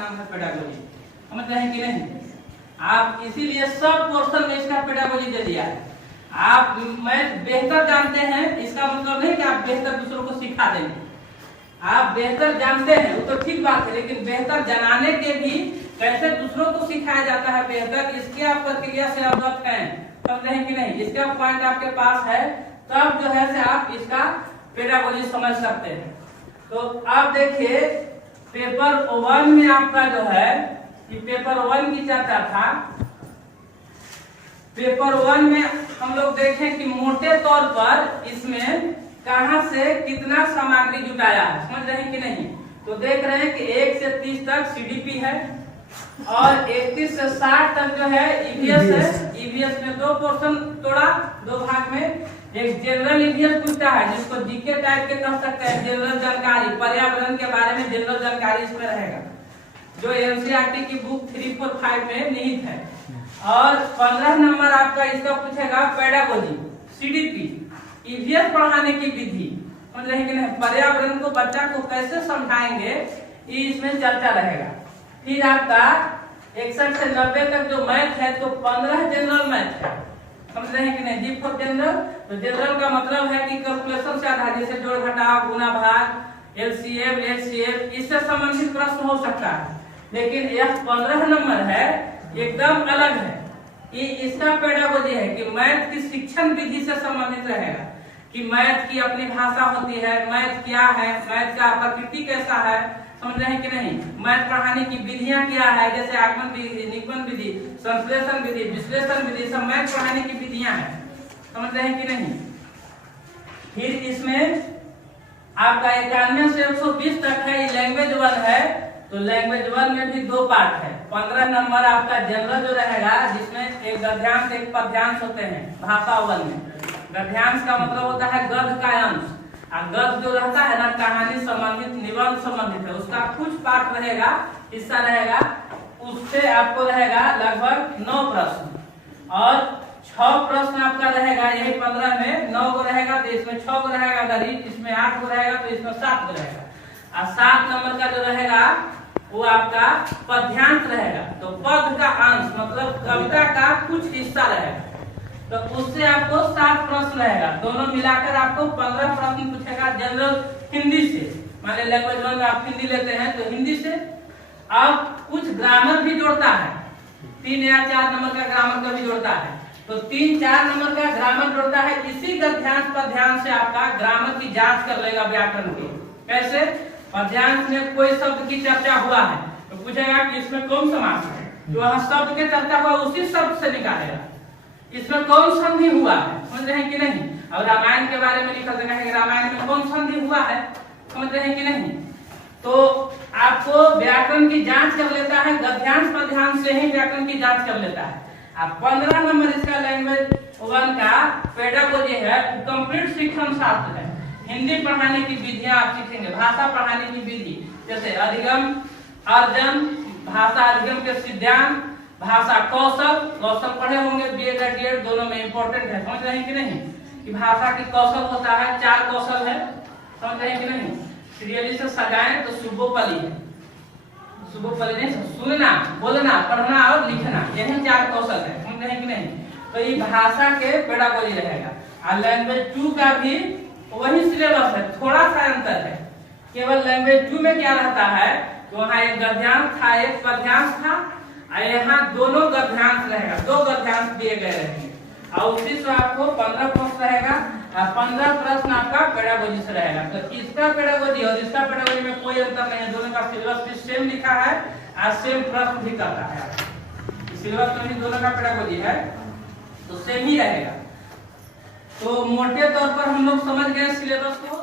नाम है पेडागोजी। समझ रहे हैं कि नहीं? आप इसीलिए सब पोर्शन में इसका पेडागोजी दे दिया है। आप मैथ बेहतर जानते हैं इसका मतलब नहीं कि आप बेहतर दूसरों को सिखा देंगे। आप बेहतर जानते हैं वो तो ठीक बात है, लेकिन बेहतर जनाने के भी कैसे दूसरों को सिखाया जाता है बेहतर, इसके आप प्रक्रिया से अवगत हैं। समझ हैं कि नहीं? इसका पॉइंट आपके पास है तब जो है से आप इसका पेडागोजी समझ सकते हैं। तो आप देखिए पेपर 1 में आपका जो है कि पेपर 1 की चर्चा था। पेपर 1 में हम लोग देखें कि मोटे तौर पर इसमें कहां से कितना सामग्री जुटाया है। समझ रहे हैं कि नहीं? तो देख रहे हैं कि 1 से 30 तक सीडीपी है और 31 से 60 तक जो है ईवीएस है। ईवीएस में 2 पोर्शन तोड़ा, 2 भाग में। एक जनरल ईवीएस पूछता है जिसको जीके टाइप के कह सकते हैं, जनरल जानकारी, पर्यावरण के बारे में जनरल जानकारी इसमें रहेगा, जो एनसीईआरटी की बुक 345 में निहित है। और 15 नंबर आपका इसका पूछेगा पेडागोजी, सीडीपी, ईवीएस पढ़ाने की विधि। समझ रहे हैं कि नहीं? पर्यावरण को बच्चा को कैसे समझाएंगे ये इसमें चर्चा रहेगा। फिर आपका 61 से 90 तक जो मैथ है तो 15 जनरल मैथ है। समझ रहे हैं कि नहीं? जी फॉर जनरल। तो जनरल का मतलब है कि कैलकुलेशन से आधारित, जैसे जोड़ घटाव, गुणा भाग, एलसीएम, एचसीएफ, इससे संबंधित प्रश्न हो सकता है। लेकिन यह 15 नंबर है एकदम अलग है। ये इसका पेडागोजी है कि मैथ की शिक्षण विधि से संबंधित रहेगा कि मैथ की अपनी भाषा होती है, मैथ क्या है, मैथ का प्रकृति कैसा है। समझ रहे हैं कि नहीं? मैथ पढ़ाने की विधियां क्या है, जैसे आगमन विधि, निगमन विधि, संश्लेषण विधि, विश्लेषण विधि, सब मैथ पढ़ाने की विधियां हैं। समझ रहे हैं कि नहीं? फिर इसमें आपका 91 से 120 तक है, ये लैंग्वेज 1 है। तो लैंग्वेज 1 में भी 2 पार्ट है। 15 नंबर आपका जनरल जो रहेगा जिसमें एक गद्यांश एक पद्यांश होते हैं भाषा 1 में। गद्यांश का मतलब होता है गद्य का अंश, और गद्य जो रहता है ना कहानी संबंधित, निबंध संबंधित है, उसका कुछ पार्ट रहेगा, हिस्सा रहेगा, उससे आपको रहेगा लगभग 9 प्रश्न और 6 प्रश्न आपका रहेगा। यही 15 में 9 को रहेगा तो इसमें 6 को रहेगा गणित, इसमें 8 को रहेगा तो इसमें 7 को रहेगा। और 7 नंबर का जो रहेगा वो आपका पद्यांश रहेगा। तो पद का अंश मतलब कविता का कुछ हिस्सा रहेगा, तो उससे आपको 7 प्रश्न रहेगा। दोनों मिलाकर आपको 15 प्रश्न पूछेगा जनरल हिंदी से। मान लीजिए लैंग्वेज 1 में आप हिंदी लेते हैं तो हिंदी से। अब कुछ ग्रामर भी जोड़ता है, 3 या 4 नंबर का ग्रामर का भी जोड़ता है। तो 3-4 नंबर का ग्रामर जोड़ता है। इसी गद्यांश पद्यांश से आपका ग्रामर की जांच कर लेगा व्याकरण की। कैसे? पद्यांश में कोई शब्द की चर्चा हुआ है तो पूछेगा कि इसमें कौन समास है, जो वहां शब्द की चर्चा हुआ उसी शब्द से निकालेगा। इसमें कौन संधि हुआ है, समझ रहे हैं कि नहीं? और रामायण के बारे में लिखा गया है कि रामायण में कौन संधि हुआ है, समझ रहे हैं कि नहीं? तो आपको व्याकरण की जांच कर लेता है, गद्यांश पद्यांश से ही व्याकरण की जांच कर लेता है। अब 15 नंबर इसका लैंग्वेज 1 का पेडागोजी है, कंप्लीट शिक्षण शास्त्र है। हिंदी पढ़ाने की विधियां आप सीखेंगे, भाषा पढ़ाने की विधि, जैसे अधिगम, अर्जन, भाषा अधिगम के सिद्धांत, भाषा कौशल। कौशल पढ़े होंगे बीएड और डीएड दोनों में इंपॉर्टेंट है। समझ रहे हैं कि नहीं? कि भाषा की कौशल होता है, 4 कौशल है। समझ रहे हैं कि नहीं? सीरियली से सजाएं तो सुबोपली है, सुबोपली नहीं, सुनना, बोलना, पढ़ना और लिखना, यही 4 कौशल है। समझ रहे हैं कि नहीं? तो ये भाषा के पेडागोजी रहेगा। और लैंग्वेज 2 का भी वही सिलेबस है, थोड़ा सा अंतर है। केवल लैंग्वेज 2 में क्या रहता है तो वहाँ एक गद्यांश था, एक पद्यांश था, और यहाँ दोनों गद्यांश रहेगा, 2 गद्यांश दिए गए रहेंगे। और उसी से आपको 15 प्रश्न रहेगा और 15 प्रश्न आपका पेडागोजी से रहेगा। तो इसका पेडागोजी और इसका पेडागोजी में कोई अंतर नहीं है, दोनों का सिलेबस भी सेम लिखा है और सेम प्रश्न भी करता है। सिलेबस में भी दोनों का पेडागोजी है तो सेम ही रहेगा। तो मोटे तौर पर हम लोग समझ गए सिलेबस को।